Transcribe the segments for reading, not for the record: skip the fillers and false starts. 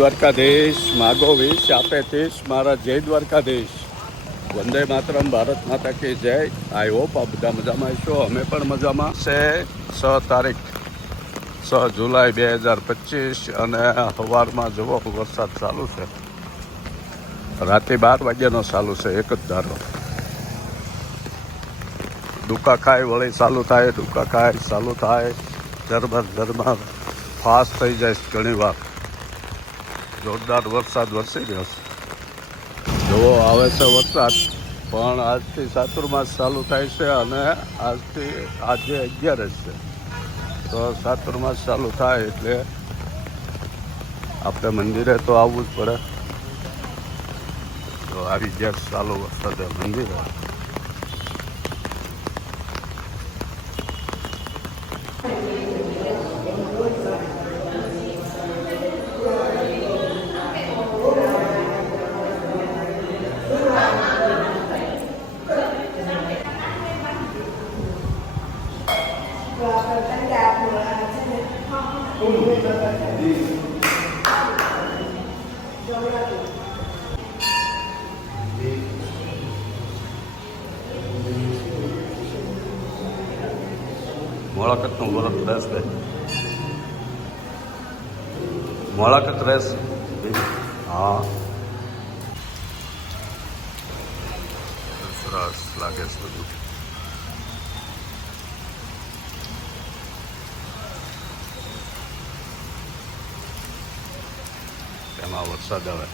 દ્વારકાધીશ માગો વીસ આપે ત્રીસ મારા જય દ્વારકાધીશ. વંદે માતરમ, ભારત માતા કી જય. આઈ હોપ આ બધા મજામાં છો. અમે પણ મજામાં છે. 6 તારીખ 6 જુલાઈ 2025 અને સવારમાં જુઓ વરસાદ ચાલુ છે. રાતે 12 વાગ્યાનો ચાલુ છે. એક જ ધારો ડૂકા ખાય વળી ચાલુ થાય, ડૂકા ખાય ચાલુ થાય. ઝરમર ફાસ્ટ થઈ જાય ઘણી વાર. જોરદાર વરસાદ વરસી રહ્યો છે. જોવો આવે છે વરસાદ, પણ આજથી ચાતુર્માસ ચાલુ થાય છે અને આજે 11 છે. તો ચાતુર્માસ ચાલુ થાય એટલે આપણે મંદિરે તો આવવું જ પડે. તો આવી ગયા ચાલુ વરસાદે મંદિરે. મોળાકતનું વ્રત રહેશે. મોળાકત રહેશે. હા, સરસ લાગે છે બધું. એમાં વરસાદ આવે.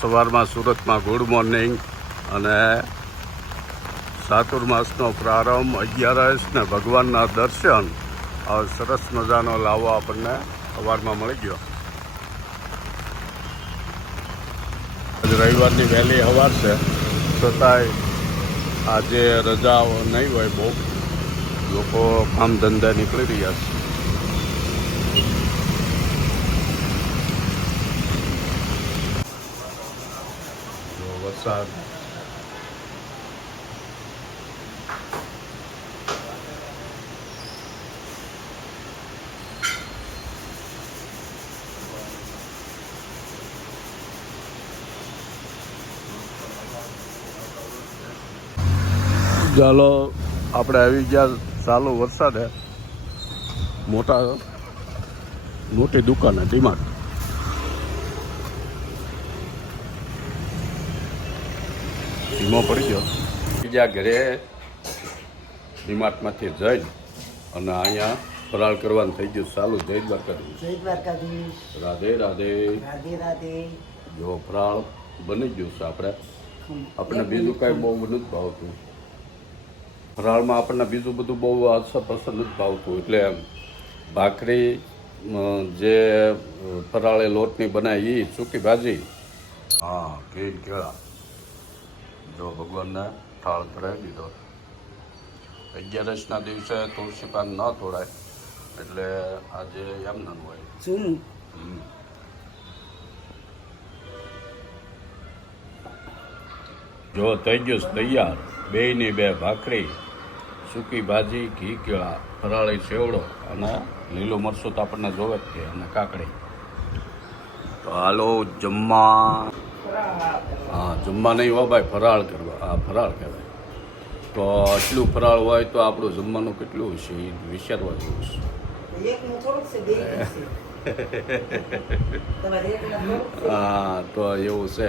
સવારમાં સુરતમાં ગુડ મોર્નિંગ અને ચાતુર્માસનો પ્રારંભ 11 ને ભગવાનના દર્શન સરસ મજાનો લાવો આપણને સવારમાં મળી ગયો. આજે રવિવારની વહેલી સવાર છે, છતાંય આજે રજાઓ નહીં હોય. બહુ લોકો કામ ધંધે નીકળી રહ્યા છે. વરસાદ ચાલો આપણે આવી ગયા ચાલુ વરસાદે. મોટી દુકાન ડીમાર્ટ. ધીમો પડી ગયો. બીજા ઘરે ડીમાર્ટમાંથી જઈ અને અહીંયા ફરાળ કરવાનું થઈ ગયું ચાલુ. જય દ્વારકાધીશ. જય દ્વારકાધીશ. રાધે રાધે. રાધે રાધે. જો ફરાળ બની ગયું છે. આપણને બીજું કાંઈ બહુ નથી ભાવતું. ફરાળમાં આપણને બીજું બધું બહુ પસંદ નથી ભાવતું. એટલે ભાખરી જે ફરાળે લોટની બનાવી એ સૂકી ભાજી. હા, કેળા. જો ભગવાનને થાળ કરાવી દીધો. 11ના દિવસે તુલસી પાન ન તોડાય એટલે આજે એમ ન હોય. જો થઈ ગયું તૈયાર. 2ની 2 ભાખરી, સૂકી ભાજી, ઘી કેળા, ફરાળી સેવડો અને લીલું મરચું તો આપણને જોવે જ છે, અને કાકડી. તો હાલો જમવા. હા, જમવા નહીં હો ભાઈ, ફરાળ કરવા. હા, ફરાળ કહેવાય. તો આટલું ફરાળ હોય તો આપણું જમવાનું કેટલું હશે એ વિચારવા જેવું છે. હા, તો એવું છે.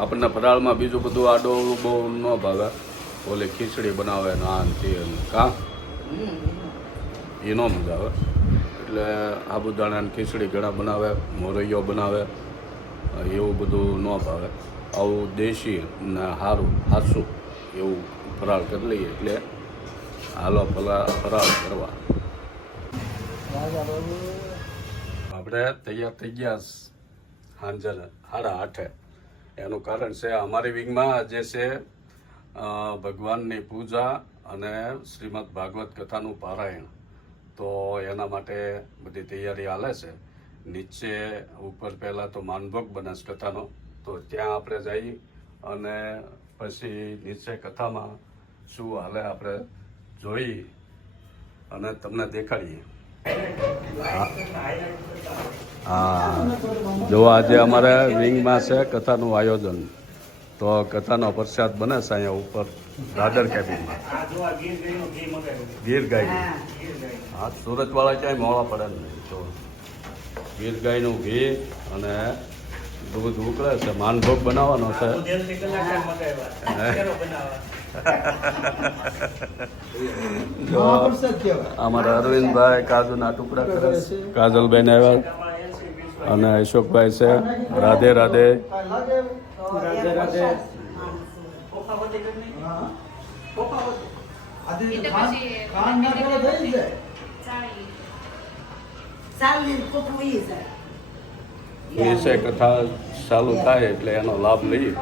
આપણને ફરાળમાં બીજું બધું આડોળું બહુ ન ભાવે. ઓલી ખીચડી બનાવે નાન તે કાં એ ન મજા આવે. એટલે સાબુદાણાની ખીચડી ઘણા બનાવે, મોરૈયો બનાવે, એવું બધું ન ભાવે. આવું દેશી ને હાસું એવું ફરાળ કરી લઈએ. એટલે હાલો ફરાળ કરવા. આપણે તૈયાર થઈ ગયા સાંજે 8:30. એનું કારણ છે અમારી વિંગમાં આજે છે ભગવાનની પૂજા અને શ્રીમદ ભાગવત કથાનું પારાયણ. તો એના માટે બધી તૈયારી હાલે છે. નીચે ઉપર પહેલાં તો માનભોગ બનાસકાંઠાનો, તો ત્યાં આપણે જઈ અને પછી નીચે કથામાં શું હાલે આપણે જોઈ અને તમને દેખાડીએ. હા, જો આજે અમારે વિંગમાં છે કથાનું આયોજન. તો કથાનો પ્રસાદ બને છે અહીંયા ઉપર દાદર કેબિનમાં. ગીર ગાય, હા, સુરતવાળા ક્યાંય મોડા પડે નહીં. તો ગીર ગાયનું ઘી અને દૂધ ઉકળે છે, માનભોગ બનાવવાનો છે. જો અમારા અરવિંદભાઈ કાજુના ટુકડા કરે છે, કાજલબેન આવ્યા અને અશોકભાઈ છે. રાધે રાધે. એ છે કથા ચાલુ થાય એટલે એનો લાભ લઈએ.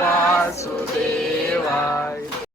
વાસુદેવાય.